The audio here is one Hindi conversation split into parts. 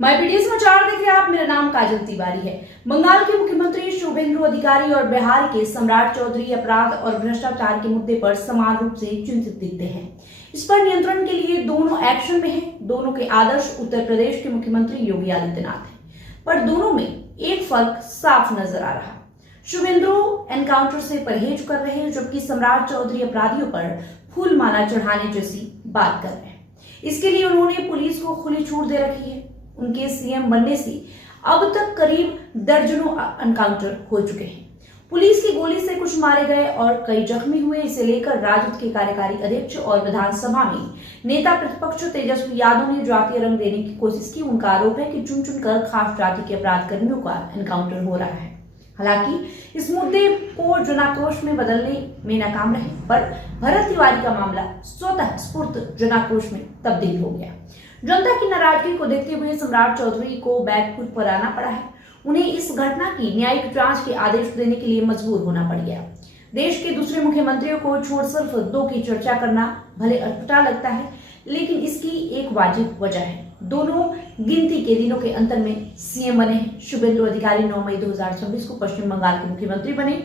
माईपीडी समाचार देख रहे हैं आप। मेरा नाम काजल तिवारी है। बंगाल के मुख्यमंत्री शुभेंदु अधिकारी और बिहार के सम्राट चौधरी अपराध और भ्रष्टाचार के मुद्दे पर समान रूप से चिंतित दिखते हैं। इस पर नियंत्रण के लिए दोनों एक्शन में हैं। दोनों के आदर्श उत्तर प्रदेश के मुख्यमंत्री योगी आदित्यनाथ हैं, पर दोनों में एक फर्क साफ नजर आ रहा। शुभेंदु एनकाउंटर से परहेज कर रहे हैं, जबकि सम्राट चौधरी अपराधियों पर फूल माला चढ़ाने जैसी बात कर रहे हैं। इसके लिए उन्होंने पुलिस को खुली छूट दे रखी है। उनके सीएम बनने से अब तक करीब दर्जनों एनकाउंटर हो चुके हैं। पुलिस की गोली से कुछ मारे गए और कई जख्मी हुए। इसे लेकर राजद के कार्यकारी अध्यक्ष और विधानसभा में नेता प्रतिपक्ष तेजस्वी यादव ने जातीय रंग देने की कोशिश की। उनका आरोप है कि चुन चुनकर खास जाति के अपराध कर्मियों का एनकाउंटर हो रहा है। हालांकि इस मुद्दे को जनाक्रोश में बदलने में नाकाम रहे, पर भरत तिवारी का मामला स्वतः स्फूर्त जनाक्रोश में तब्दील हो गया। जनता की नाराजगी को देखते हुए सम्राट चौधरी को बैकफुट पर आना पड़ा है। उन्हें इस घटना की न्यायिक जांच के आदेश देने के लिए मजबूर होना पड़ गया। देश के दूसरे मुख्यमंत्रियों को छोड़ सिर्फ दो की चर्चा करना भले अटपटा लगता है, लेकिन इसकी एक वाजिब वजह है। दोनों गिनती के दिनों के अंतर में सीएम बने हैं। शुभेंदु अधिकारी 9 मई 2026 को पश्चिम बंगाल के मुख्यमंत्री बने,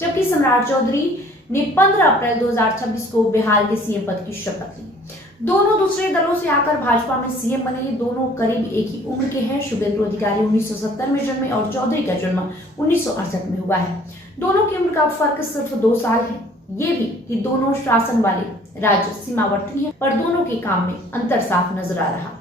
जबकि सम्राट चौधरी ने 15 अप्रैल 2026 को बिहार के सीएम पद की शपथ ली। दोनों दूसरे दलों से आकर भाजपा में सीएम बने। दोनों करीब एक ही उम्र के हैं। शुभेंदु अधिकारी 1970 में जन्मे और चौधरी का जन्म 1968 में हुआ है। दोनों की उम्र का फर्क सिर्फ 2 साल है। ये भी कि दोनों शासन वाले राज्य सीमावर्ती हैं, पर दोनों के काम में अंतर साफ नजर आ रहा।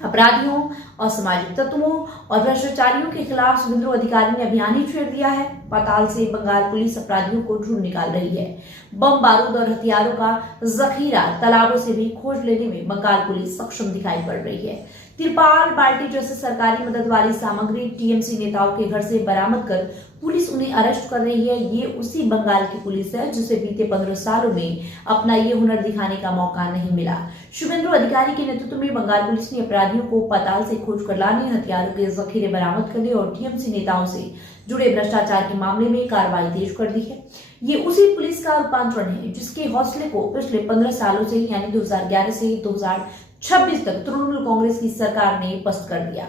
अपराधियों, असामाजिक तत्वों और भ्रष्टाचारियों के खिलाफ शुभेंदु अधिकारी ने अभियान ही छेड़ दिया है। पाताल से बंगाल पुलिस अपराधियों को ढूंढ निकाल रही है। बम बारूद और हथियारों का जखीरा तालाबों से भी खोज लेने में बंगाल पुलिस सक्षम दिखाई पड़ रही है। तिरपाल, बाल्टी जैसे सरकारी मदद वाली सामग्री टीएमसी नेताओं के घर से बरामद कर पुलिस उन्हें अरेस्ट कर रही है। ये उसी बंगाल की पुलिस है जिसे बीते 15 सालों में अपना ये हुनर दिखाने का मौका नहीं मिला। शुभेंदु अधिकारी के नेतृत्व में बंगाल पुलिस ने अपराधियों को पाताल से खोज कर लाने, हथियारों के जखीरे बरामद करने और टीएमसी नेताओं से जुड़े भ्रष्टाचार के मामले में कार्रवाई तेज कर दी है। ये उसी पुलिस का रूपांतरण है जिसके हौसले को पिछले 15 सालों से यानी 2011 से 2026 तक तृणमूल कांग्रेस की सरकार ने पस्त कर दिया।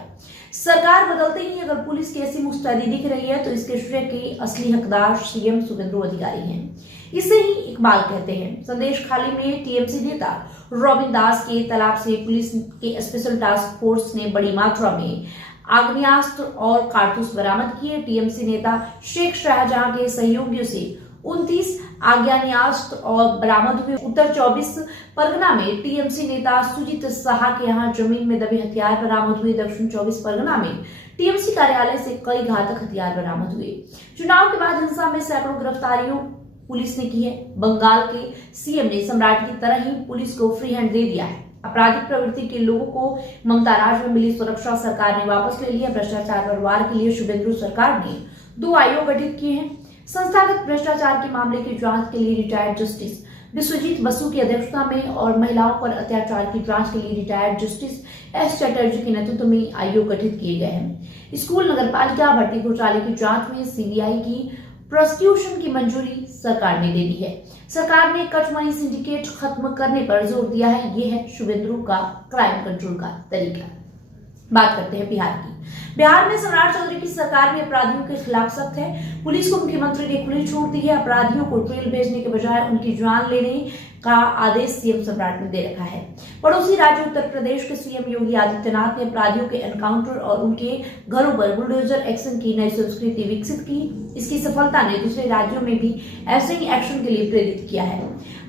सरकार बदलते ही अगर पुलिस की ऐसी मुस्तैदी दिख रही है तो इसके श्रेय के असली हकदार सीएम शुभेंदु अधिकारी हैं। इसे ही इकबाल कहते हैं। संदेश खाली में टीएमसी नेता रॉबिन दास के तालाब से पुलिस के स्पेशल टास्क फोर्स ने बड़ी मात्रा में आग्नेयास्त्र और कारतूस बरामद किए। टीएमसी नेता शेख शाहजहां के सहयोगियों से 29 आग्नेयास्त्र और बरामद हुए। उत्तर 24 परगना में टीएमसी नेता सुजीत साहा के यहाँ जमीन में दबे हथियार बरामद हुए। दक्षिण 24 परगना में टीएमसी कार्यालय से कई घातक हथियार बरामद हुए। चुनाव के बाद हिंसा में सैकड़ों गिरफ्तारियों पुलिस ने की है। बंगाल के सीएम ने सम्राट की तरह ही पुलिस को फ्री हैंड दे दिया है। आपराधिक प्रवृत्ति के लोगों को ममता राज में मिली सुरक्षा सरकार ने वापस ले लिया। भ्रष्टाचार पर वार के लिए शुभेंदु सरकार ने 2 आयोग गठित किए हैं। संस्थागत भ्रष्टाचार के मामले की जांच के लिए रिटायर्ड जस्टिस विश्वजीत बसु की अध्यक्षता में और महिलाओं पर अत्याचार की जांच के लिए रिटायर्ड जस्टिस एस चटर्जी के नेतृत्व में आयोग गठित किए गए हैं। स्कूल नगरपालिका भर्ती घोटाले की जांच में सीबीआई की प्रोसिक्यूशन की मंजूरी सरकार ने दे दी है। सरकार ने कच मनी सिंडिकेट खत्म करने पर जोर दिया है। ये है शुभेंदु का क्राइम कंट्रोल का तरीका। बात करते हैं बिहार की। बिहार में सम्राट चौधरी की सरकार में अपराधियों के खिलाफ सख्त है। पुलिस को मुख्यमंत्री ने खुली छूट दी है। अपराधियों को जेल भेजने के बजाय उनकी जान लेने का आदेश सीएम सम्राट ने दे रखा है। पड़ोसी राज्य उत्तर प्रदेश के सीएम योगी आदित्यनाथ ने अपराधियों के एनकाउंटर और उनके घरों पर बुलडोजर एक्शन की नई संस्कृति विकसित की। इसकी सफलता ने दूसरे राज्यों में भी ऐसे ही एक्शन के लिए प्रेरित किया है।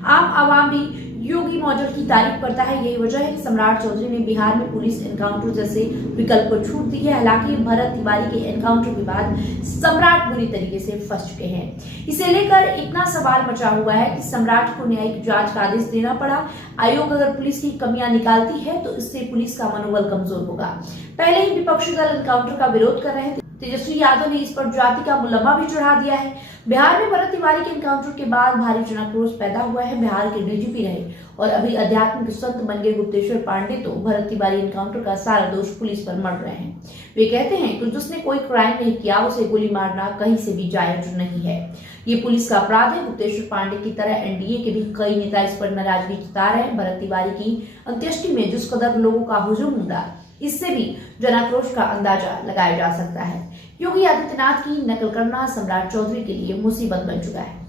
आम आवाम भी योगी मॉडल की तारीफ करता है। यही वजह है कि सम्राट चौधरी ने बिहार में पुलिस एनकाउंटर जैसे विकल्प को छूट दी है। हालांकि भरत तिवारी के एनकाउंटर के बाद सम्राट बुरी तरीके से फंस चुके हैं। इसे लेकर इतना सवाल मचा हुआ है कि सम्राट को न्यायिक जांच का आदेश देना पड़ा। आयोग अगर पुलिस की कमियां निकालती है तो इससे पुलिस का मनोबल कमजोर होगा। पहले ही विपक्षी दल एनकाउंटर का विरोध कर रहे थे। तेजस्वी यादव ने इस पर जाति का मुलम्मा भी चढ़ा दिया है। बिहार में भरत तिवारी के एनकाउंटर के बाद भारी जनाक्रोश पैदा हुआ है। बिहार के डीजीपी रहे और अभी आध्यात्मिक संत बन गए गुप्तेश्वर पांडे तो भरत तिवारी एनकाउंटर का सारा दोष पुलिस पर मढ़ रहे हैं। वे कहते हैं कि जिसने कोई क्राइम नहीं किया उसे गोली मारना कहीं से भी जायज नहीं है। ये पुलिस का अपराध है। गुप्तेश्वर पांडे की तरह एनडीए के भी कई नेता इस पर नाराजगी जता रहे हैं। भरत तिवारी की अंत्येष्टि में जिस कदर लोगों का हुजूम उमड़ा इससे भी जनाक्रोश का अंदाजा लगाया जा सकता है। योगी आदित्यनाथ की नकल करना सम्राट चौधरी के लिए मुसीबत बन चुका है।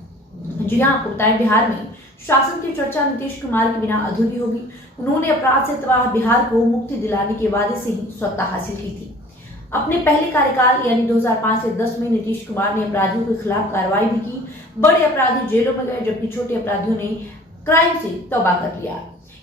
जी हाँ, आपको बताएं, बिहार में शासन की चर्चा नीतीश कुमार के बिना अधूरी होगी। उन्होंने अपराध से तबाह बिहार को मुक्ति दिलाने के वादे से ही सत्ता हासिल की थी। अपने पहले कार्यकाल यानी 2005 से 10 में नीतीश कुमार ने अपराधियों के खिलाफ कार्रवाई भी की। बड़े अपराधी जेलों में गए, जबकि छोटे अपराधियों ने क्राइम से तौबा कर लिया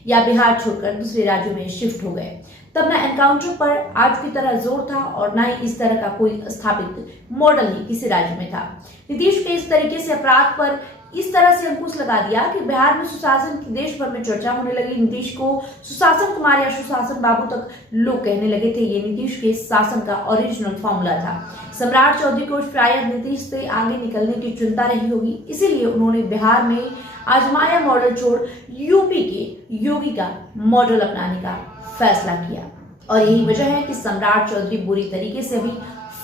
या बिहार छोड़कर दूसरे राज्यों में शिफ्ट हो गए। तब न एनकाउंटर पर आज की तरह जोर था और न ही इस तरह का कोई स्थापित मॉडल ही किसी राज्य में था। नीतीश के इस तरीके से अपराध पर इस तरह से अंकुश लगा दिया कि बिहार में सुशासन की देश भर में चर्चा होने लगी। नीतीश को सुशासन कुमार या सुशासन बाबू तक लोग कहने लगे थे। ये नीतीश के शासन का ओरिजिनल फॉर्मूला था। सम्राट चौधरी को शायद नीतीश से आगे निकलने की चिंता रही होगी, इसीलिए उन्होंने बिहार में आजमाया मॉडल छोड़ यूपी के योगी का मॉडल अपनाने का फैसला किया। और यही वजह है कि सम्राट चौधरी बुरी तरीके से भी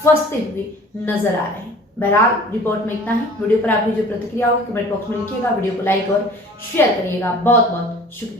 फंसते हुए नजर आ रहे हैं। बहरहाल रिपोर्ट में इतना ही। वीडियो पर आपकी जो प्रतिक्रिया होगी कमेंट बॉक्स में लिखिएगा। वीडियो को लाइक और शेयर करिएगा। बहुत बहुत शुक्रिया।